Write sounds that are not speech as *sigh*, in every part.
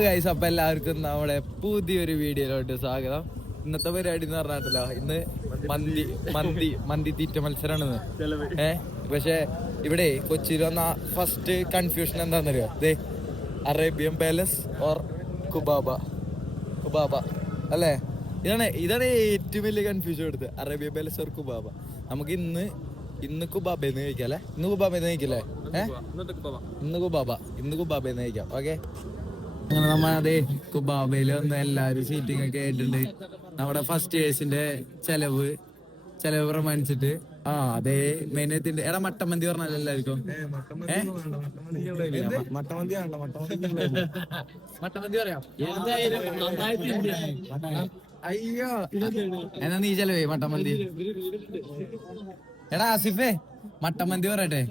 Guys അപ്പൊ എല്ലാവർക്കും നമ്മുടെ പുതിയൊരു വീഡിയോയിലോട്ട് സ്വാഗതം. ഇന്നത്തെ പരിപാടി എന്ന് പറഞ്ഞിട്ടല്ലോ ഇന്ന് മന്തി മന്തി മന്തി തീറ്റ മത്സരമാണ് ഏ പക്ഷെ ഇവിടെ കൊച്ചിയിൽ വന്ന ഫസ്റ്റ് കൺഫ്യൂഷൻ എന്താണെന്നറിയോ ദേ അറേബ്യൻ പാലസ് ഓർ കുബാബ കുബാബ അല്ലേ? ഇതാണ് ഇതാണ് ഏറ്റവും വലിയ കൺഫ്യൂഷൻ എടുത്തത്. അറേബ്യൻ പാലസ് ഓർ കുബാബ നമുക്ക് ഇന്ന് ഇന്ന് കുബാബ എന്ന് കഴിക്കാം അല്ലേ? ഇന്ന് കുബാബ എന്ന് കഴിക്കില്ലേ? ഏ ഇന്ന് കുബാബ ഇന്ന് കുബാബ എന്ന് കഴിക്കാം ഓക്കെ? അങ്ങനെ നമ്മ അതെ കുബാബയിൽ വന്ന് എല്ലാരും സീറ്റിംഗ് ഒക്കെ ആയിട്ടുണ്ട്. നമ്മുടെ ഫസ്റ്റ് ഇയേഴ്സിന്റെ ചെലവ് ചെലവ് പ്രമാണിച്ചിട്ട്. ആ അതെ മെനത്തിന്റെ എടാ മട്ടമന്തി പറഞ്ഞാൽ എല്ലാവർക്കും? മട്ടമന്തി പറയാം. അയ്യോ. എന്നാ നീ ചെലവേ മട്ടമന്തി എടാ ആസിഫേ മട്ടമന്തി പറയട്ടെ.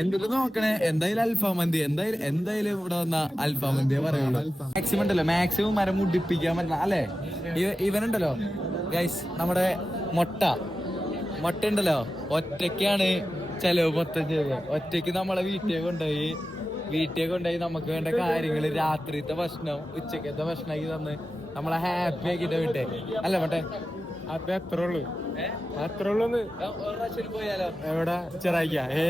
എന്തിട്ട് നോക്കണേ? എന്തായാലും അൽഫാം മന്തി എന്തായാലും എന്തായാലും ഇവിടെ വന്ന അൽഫാം മന്തിയെ പറയുള്ളൂ. മാക്സിമം ഉണ്ടല്ലോ. മാക്സിമം മരം മുടിപ്പിക്കാൻ പറ്റണം അല്ലേ? ഇവനുണ്ടല്ലോ. ഗൈസ് നമ്മുടെ മുട്ട. മുട്ട ഉണ്ടല്ലോ ഒറ്റയ്ക്കാണ് ചെലവ് മൊത്തം ചെയ്തത്. ഒറ്റയ്ക്ക് നമ്മളെ വീട്ടിലേക്ക് കൊണ്ടുപോയി വീട്ടിലേക്ക് കൊണ്ടുപോയി നമുക്ക് വേണ്ട കാര്യങ്ങൾ രാത്രിത്തെ ഭക്ഷണം ഉച്ചക്കത്തെ ഭക്ഷണമാക്കി തന്ന് നമ്മളെ ഹാപ്പി ആക്കിട്ട് വിട്ടെ അല്ല മട്ടെ അപ്പൊ അത്ര ഉള്ളു അത്ര ഉള്ളു എവിടെ? ചെറായിക്ക. ഏ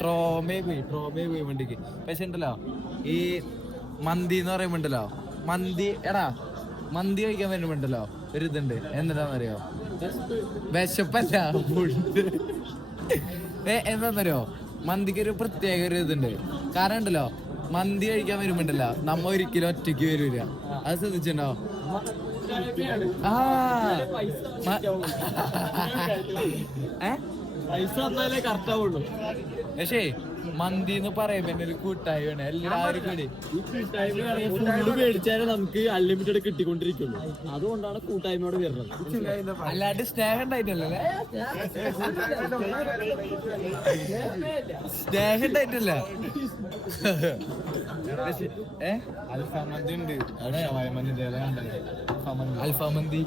ട്രോമേ പോയി ട്രോമേ പോയി വണ്ടിക്ക്. പക്ഷെ ഉണ്ടല്ലോ? ഈ മന്തി എന്ന് പറയുമ്പോണ്ടല്ലോ മന്തി എടാ മന്തി കഴിക്കാൻ വരുമ്പോണ്ടല്ലോ ഒരു ഇതുണ്ട്. എന്താണെന്നറിയോ? വിശപ്പല്ല. എന്താന്നറിയോ മന്തിക്ക് ഒരു പ്രത്യേക ഒരു ഇതുണ്ട്. കാരണം ഉണ്ടല്ലോ മന്തി കഴിക്കാൻ വരുമ്പോണ്ടല്ലോ നമ്മ ഒരിക്കലും ഒറ്റയ്ക്ക് വരൂല. അത് ശ്രദ്ധിച്ചിട്ടുണ്ടോ? ആ. *laughs* പൈസ തന്നാലേ കറക്റ്റ് ആവുള്ളൂ. പക്ഷേ മന്തി എന്ന് പറയുമ്പോ എന്നെ ഒരു കൂട്ടായ്മയാണ് എല്ലാവരും കൂടി. ഈ കൂട്ടായ്മ ഫുള്ള് മേടിച്ചാലേ നമുക്ക് അൺലിമിറ്റഡ് കിട്ടിക്കൊണ്ടിരിക്കുള്ളൂ. അതുകൊണ്ടാണ് കൂട്ടായ്മയോട് വരുന്നത്. അല്ലാണ്ട് സ്നേഹം ഉണ്ടായിട്ടല്ലേ സ്നേഹം ഉണ്ടായിട്ടല്ല? അൽഫാമന്തി ഉണ്ട് അൽഫാം മന്തി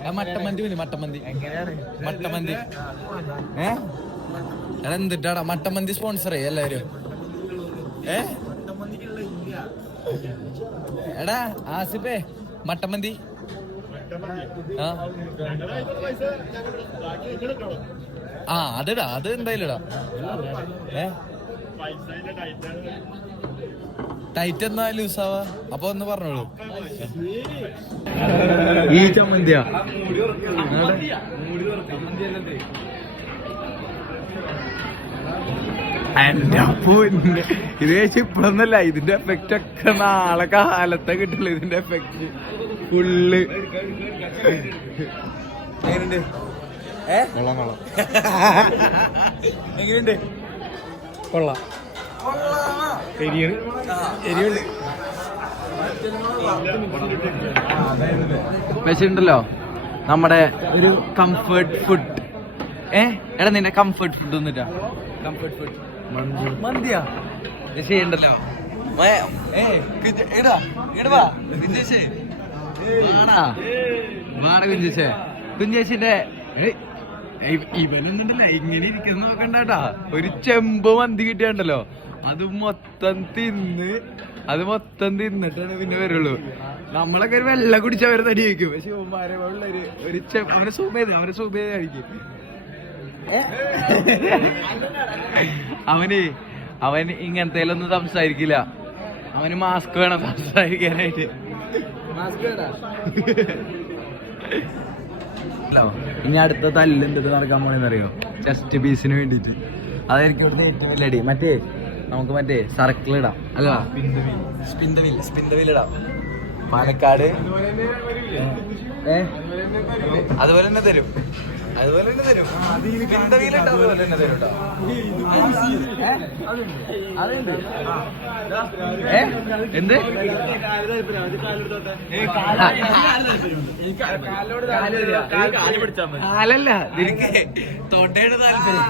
ആ മട്ടമന്തി മട്ടമന്തി. മട്ടമന്തി. ഏ? എടാ എന്തിട്ടാടാ? മട്ടമന്തി സ്പോൺസർ ചെയ്യ എല്ലാവരും ഏ? എടാ ആസിഫേ മട്ടമന്തി ആ. ആ അതിടാ അത് എന്തായാലും ഇടാ. ഏ? ടൈറ്റ് എന്നാ ലൂസാവാ? അപ്പൊ ഒന്ന് പറഞ്ഞോളൂ. ഈ ചമ്മന്തിയാ. എന്റെ പൊന്ന് ഇത് ഇപ്പഴൊന്നല്ല ഇതിന്റെ എഫക്റ്റ് ഒക്കെ നാളെ കാലത്തെ കിട്ടുള്ളൂ ഇതിന്റെ എഫക്റ്റ് ഫുള്ള് എങ്ങനെയുണ്ട്? ഏ? എങ്ങനെയുണ്ട്? കൊള്ളാം. എരിയാണ് എരിയുണ്ട്. നമ്മുടെ ഒരു കംഫർട്ട് ഫുഡ് ഏ? എടാ നിന്റെ കംഫർട്ട് ഫുഡ് ഒന്നിട്ടാ കംഫർട്ട് ഫുഡ് മന്തിയാ? ഉണ്ടല്ലോ. ഏയ്, ഇ- ഇവനൊന്നുണ്ടല്ലോ ഇങ്ങനെ ഇരിക്കുന്ന നോക്കണ്ടാട്ടാ ഒരു ചെമ്പ് മന്തി കിട്ടിയാണ്ടല്ലോ. അത് മൊത്തം തിന്ന് അത് മൊത്തം തിന്നിട്ടാണ് പിന്നെ വരുള്ളൂ. നമ്മളൊക്കെ ഒരു വെള്ളം കുടിച്ച അവരെ തടി വയ്ക്കും പക്ഷെ ഉള്ളൊരു ഒരു ചെ അവനെ സൂം ചെയ്ത് അവനെ സൂം ചെയ്ത് കഴിക്കും *laughs* അവന് അവൻ ഇങ്ങനത്തെ ഒന്നും സംസാരിക്കില്ല. അവന് മാസ്ക് വേണം സംസാരിക്കാനായിട്ട്. ഇനി അടുത്ത തല്ല് എന്ത് നടക്കാൻ പോണെന്നറിയോ? ചെസ്റ്റ് പീസിന് വേണ്ടിട്ട് അതായിരിക്കും ഇവിടുത്തെ ഏറ്റവും വലിയ അടി. മറ്റേ നമുക്ക് മറ്റേ സർക്കിൾ ഇടാം. അല്ല സ്പിൻഡവിൽ സ്പിൻഡവിൽ ഇടാം. പാലക്കാട് അതുപോലെ തന്നെ തരും അതുപോലെ തന്നെ തരും ഇട്ടാ അതുപോലെ തന്നെ തരും കേട്ടോ? അതുണ്ട് എന്ത് കാലല്ല നിനക്ക് തൊണ്ടയുടെ താല്പര്യം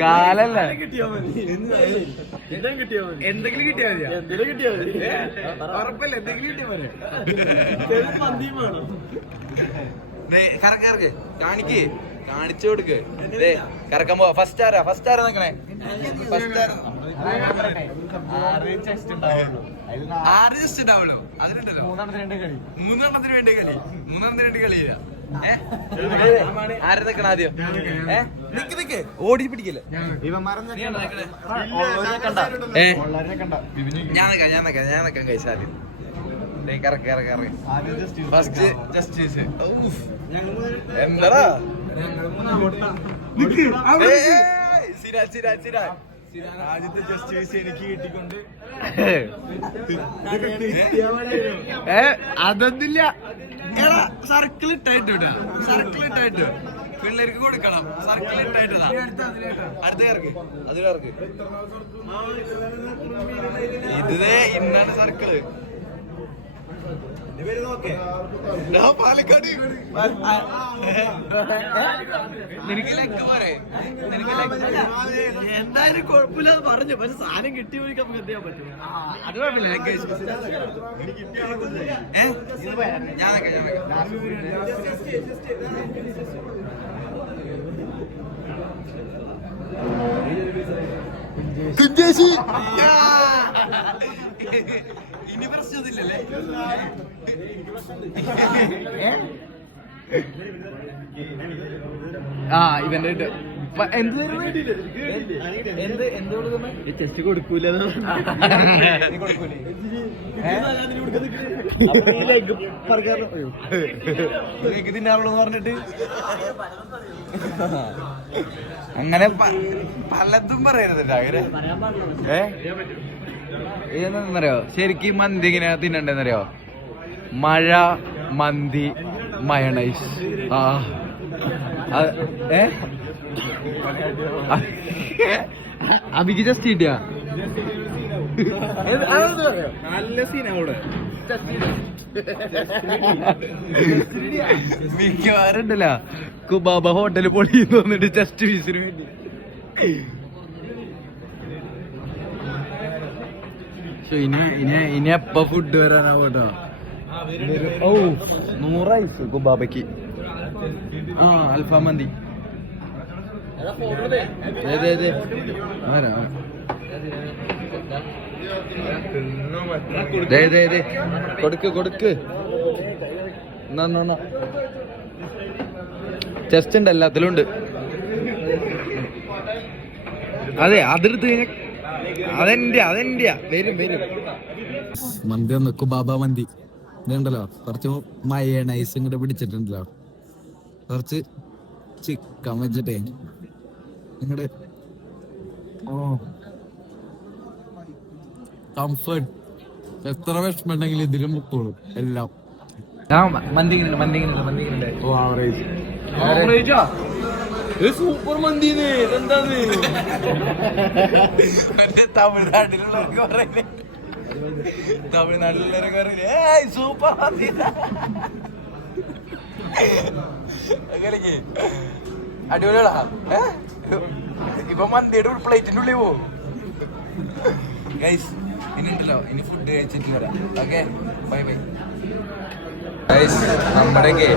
കാലല്ല? എന്തെങ്കിലും കിട്ടിയാ മതിയോ? ഉറപ്പല്ല? എന്തെങ്കിലും കിട്ടിയാ മതി? ദേ, കറക്ക് കറക്ക്. കാണിക്ക്. കാണിച്ചു കൊടുക്ക്. കറക്കാൻ പോവാ. ഫസ്റ്റ് ആരാ? ഫസ്റ്റ് ആരാ നിക്കണേ? ഫസ്റ്റ് ആറ് ജസ്റ്റ് ഉണ്ടാവുള്ളൂ. അതിനുണ്ടല്ലോ. മൂന്നെണ്ണത്തിന് വേണ്ടി കളി. മൂന്നെണ്ണത്തിന് വേണ്ടി കളിയില്ല? ആരാ നിക്കണ ആദ്യം? ഏ? നിക്ക് നിക്ക്. ഓടി പിടിക്കില്ല ഏ? ഞാൻ നിക്കാം ഞാൻ നിക്കാം ഞാൻ നിക്കാം കഴിച്ചാൽ ഫസ്റ്റ് ജസ്റ്റിസ് എന്താടാ? ഏയ്, സിരാജ് സിരാജ് സിരാജ്. ആദ്യത്തെ ജസ്റ്റിസ് എനിക്ക് കിട്ടിക്കൊണ്ട്. ഏ? അതൊന്നില്ല സർക്കിൾ ഇട്ടായിട്ട് വിടാ സർക്കിൾ ഇട്ടായിട്ട് പിള്ളേർക്ക് കൊടുക്കണം. സർക്കിൾ ഇട്ടായിട്ട് അടുത്ത അതിലേർക്ക് ഇത് ഇന്നാണ് സർക്കിൾ. പാലക്കാട്. നിനക്ക് ലക്ക് നിനക്ക് എന്തായാലും കുഴപ്പമില്ല പറഞ്ഞു. പക്ഷെ സാധനം കിട്ടി പോയി നമുക്ക് എന്ത് ചെയ്യാൻ പറ്റും? അത് കുഴപ്പമില്ല. ലക്ക് ഏ? ഞാൻ നിക്കാം, ഞാൻ യാ! ഇനി പ്രശ്നമൊന്നുമില്ലല്ലേ? ആ ഇവന്റെ എന്ത് എന്ത് കൊടുക്കൂല പറഞ്ഞിട്ട്. അങ്ങനെ പലതും പറയരുത് അങ്ങനെ പറയാൻ പാടില്ല ഏ? ഇതെന്നറിയോ ശരിക്കും മന്തി എങ്ങനെയാ തിന്നണ്ടെന്നറിയോ? മഴ മന്തി മയണൈസ്. ആ. ഏ? അഭിക്ക് ജസ്റ്റ് കിട്ടിയ? നല്ല സീന അവിടെ. മിക്കവാറുണ്ടല്ലോ. കുബാബ ഹോട്ടലിൽ പൊളി തോന്നിട്ട് ജസ്റ്റ് ഫീസിന് വേണ്ടി. ഇനി ഇനി ഇനി എപ്പ ഫുഡ് വരാനാവും കേട്ടോ. ഓ നൂറ് ഐസ് കുബാബയ്ക്ക് ആ അൽഫാം മന്തി. കൊടുക്ക് കൊടുക്ക്. ചെസ്റ്റ് ഉണ്ട് എല്ലാത്തിലും ഉണ്ട് അതെ അതിർത്ത് കഴിഞ്ഞാൽ അതെന്റെ അതെന്റെ വരും വരും. മന്തി ഒന്ന് ബാബ മന്തി. ഇതുണ്ടല്ലോ കുറച്ച് മയണൈസ് ഇങ്ങോട്ട് പിടിച്ചിട്ടുണ്ടല്ലോ. കുറച്ച് ചിക്കൻ വെച്ചിട്ടേ. നിങ്ങടെ ഓ. കംഫർട്ട് എത്ര വിഷമുണ്ടെങ്കിലും ഇതിലും മുക്കോളും എല്ലാം. മന്തി മന്തി മന്തി ഓ ആവറേജ് സൂപ്പർ മന്തി എന്താന്ന് മറ്റേ തമിഴ്നാട്ടിലുള്ളവർക്ക് പറയുന്നത് തമിഴ്നാട്ടിലുള്ളവരൊക്കെ പറയുന്നത് ഏയ് സൂപ്പർ മന്തി അങ്ങനെയൊക്കെ അടിപൊളിയാ ഇപ്പൊ മന്തിയുടെ പ്ലേറ്റിന്റെ ഉള്ളിൽ പോവും ഗൈസ് ഇനി ഉണ്ടല്ലോ ഇനി ഫുഡ് കഴിച്ചിട്ട് വരാം ഓക്കെ ബൈ ബൈ നമ്മുടെയൊക്കെ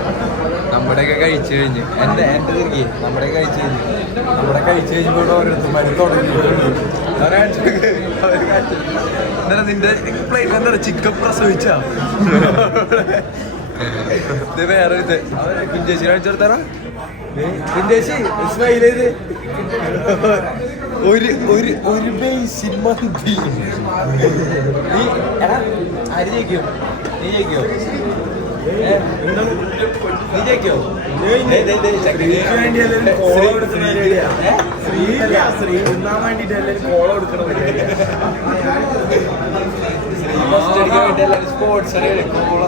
നമ്മുടെയൊക്കെ കഴിച്ചു കഴിഞ്ഞ്. എന്റെ എന്റെ തിരികെ നമ്മുടെ കഴിച്ചു കഴിഞ്ഞു. നമ്മുടെ കഴിച്ചു കഴിഞ്ഞപ്പോൾ ഓരോരുത്തർ തുടങ്ങി. നിന്റെ പ്ലേറ്റ് എന്താ ചിക്കൻ പ്രസവിച്ച? വേറെ ഇത്. കുഞ്ചേശി കാണിച്ചെടുത്താറ കുഞ്ചേശി സ്മൈൽ ചെയ്ത്. ഒരു ഒരു ഒരു ബേസിൻ മന്തി. നീ ആര് ജയിക്കും? നീ ജയിക്കോ ശ്രീ- തിന്നാൻ വേണ്ടിട്ട് എല്ലാവരും കോള എല്ലാവരും സ്പോർട്സ്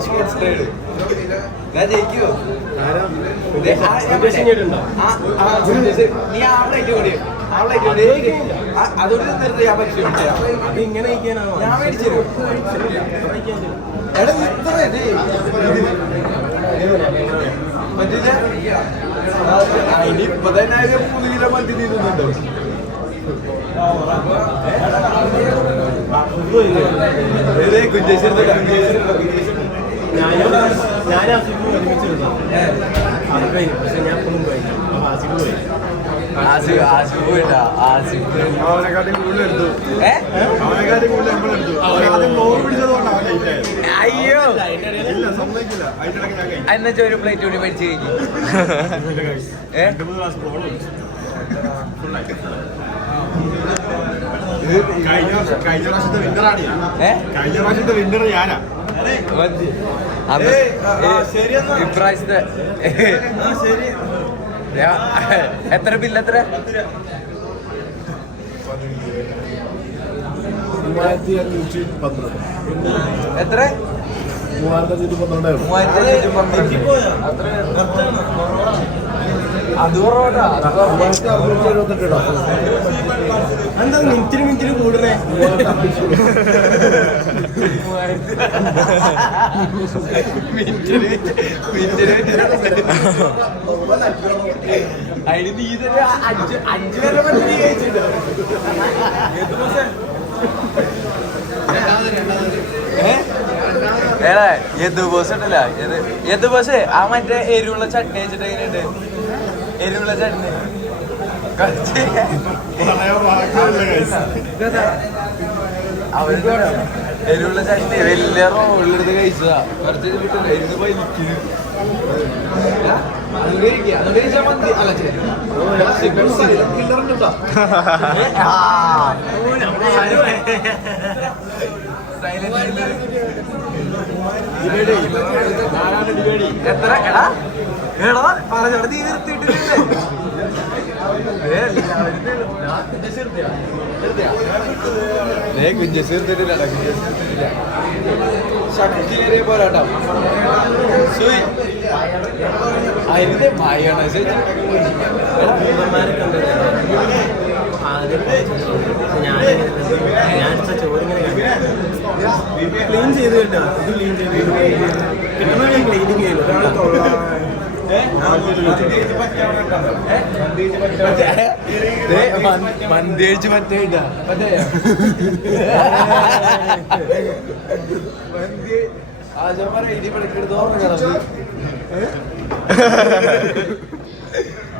സ്പോർട്സ് ഞാൻ ഉദ്ദേശിച്ച് നീ ആ പ്ലേറ്റ് കൂടി ആ പ്ലേറ്റ് കൂടി ആ, അതുകൊണ്ട് നിർത്തി ഞാൻ പൈസ ഇങ്ങനെ ഞാൻ മേടിച്ചു തരും. എടാ ഇത്ര ഇത്. മറ്റേ ആ, ഇനി ഇപ്പൊ തന്നെ തിന്നുന്നുണ്ടോ കുഞ്ചേശ്വരത്തെ ഞാനും ഞാൻ ആസിഫ് ഒരുമിച്ചിരുന്നു പക്ഷെ ഞാൻ എപ്പോഴും പോയി ആസിഫ് പോയി ആസിഫ് ആസിഫ് പോയിട്ടാ ആസിഫ് അവനെക്കാട്ടും കൂടുതൽ എടുത്തു ഏ അയ്യോ. എന്നുവെച്ചാ ഒരു പ്ലേറ്റ് കൂടി മേടിച്ച് കഴിഞ്ഞു. *laughs* പ്രാവശ്യത്തെ വിന്നറാണ് പ്രാവശ്യത്തെ വിന്നർ ഞാനാ. എന്നാ. ഇപ്രാവശ്യത്തെ എത്ര ബില്ല് എത്ര? മൂവായിരത്തി അഞ്ഞൂറ്റി പന്ത്രണ്ട് എത്ര? മൂവായിരത്തി അഞ്ഞൂറ്റി പന്ത്രണ്ടായിരുന്നു മൂവായിരത്തി അഞ്ഞൂറ്റി പന്ത്രണ്ട് അത്. മൂവായിരത്തി അറുന്നൂറ്റി എഴുപത്തെട്ട് എന്താ മിനിറ്റിന് മിനിറ്റിന് കൂടണേ അതിന് നീ തന്നെ അഞ്ച് അഞ്ച് വരെ പറ്റി കഴിച്ചിട്ടുണ്ടോ. ഏടാ യദു ബോസ് ഉണ്ടല്ല യദു യദു ബോസ് ആ മറ്റേ എരിവുള്ള ചട്നി വെച്ചിട്ട് എങ്ങനെയുണ്ട്? എരിവുള്ള ചട്നി. അവർ എരിവുള്ള ചട്നി. വലിയ റോളിലെടുത്ത് കഴിച്ചതാ. കുറച്ച് കിട്ടില്ല എരിവ് വലിക്കുന്നു എത്ര എടാ എടാ പറഞ്ഞോട് നീ നിർത്തിയിട്ടില്ലേ കുഞ്ഞ ചേർത്തിട്ടില്ല കുഞ്ഞ ചേർത്തിട്ടില്ല ശക്തിയിലേറെ പോരാട്ടോ. സുയി. അതിന്റെ ഭയാണ് ക്ലീൻ ചെയ്ത് കേട്ടോ. ഇത് ക്ലീൻ ചെയ്ത് കിട്ടണമെങ്കിൽ ക്ലീനിങ് ചെയ്യില്ല ഒരാൾ മറ്റേ ഓർമ്മ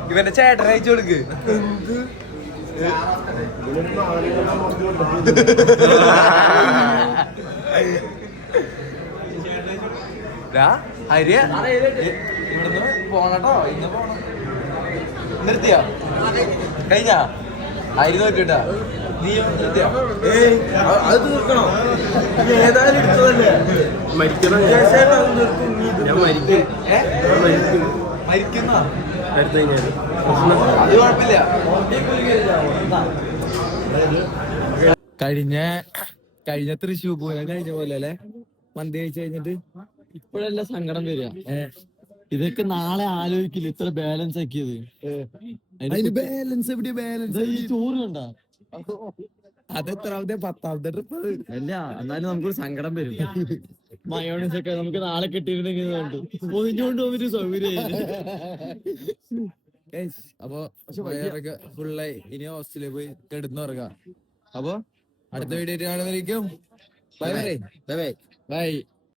ഇവന്റെ ചേട്ടൻ അയച്ചു കൊടുക്ക്. ഹരിയ. ഇവിടുന്ന് പോണട്ടോ ഇന്ന് പോണം. നിർത്തിയോ? കഴിഞ്ഞാ? ആയിരുന്നു കേട്ടാ. നീ നിർത്തിയോ? ഏയ് അത് തീർക്കണോ? ഇത് ഏതായാലും എടുത്തതല്ലേ? മരിക്കണം? ഞാൻ മരിക്കും. മരിക്കും. മരിക്കുന്ന? അടുത്ത കഴിഞ്ഞാൽ അത് കുഴപ്പമില്ല. കഴിഞ്ഞ കഴിഞ്ഞ തൃശ്ശൂർ പൂരം. കഴിഞ്ഞ പോലെ അല്ലേ? മന്തി കഴിച്ചു കഴിഞ്ഞിട്ട്? ഇപ്പോഴല്ല സങ്കടം വരിക. ഇതൊക്കെ നാളെ ആലോചിക്കില്ല? ഇത്ര ബാലൻസ് ആക്കിയത്. അതിന് ബാലൻസ് എവിടെ ബാലൻസ് ഈ ചോറ് കണ്ട? അത് എത്രാമത്തെ പത്താമത്തെ ട്രിപ്പ് അല്ല എന്നാലും നമുക്കൊരു സങ്കടം വരും. മയോണൈസ് ഒക്കെ നമുക്ക് നാളെ കിട്ടിയിരുന്നെങ്കിൽ പൊതിഞ്ഞുകൊണ്ട് പോയിട്ട് സൗകര്യം അപ്പൊ ഫുള്ളായി ഇനി ഹോസ്റ്റലിൽ പോയി കിടന്നുറങ്ങാം അപ്പൊ? അടുത്ത വീഡിയോ കാണുമായിരിക്കും ബൈ ബൈ ബൈ ബൈ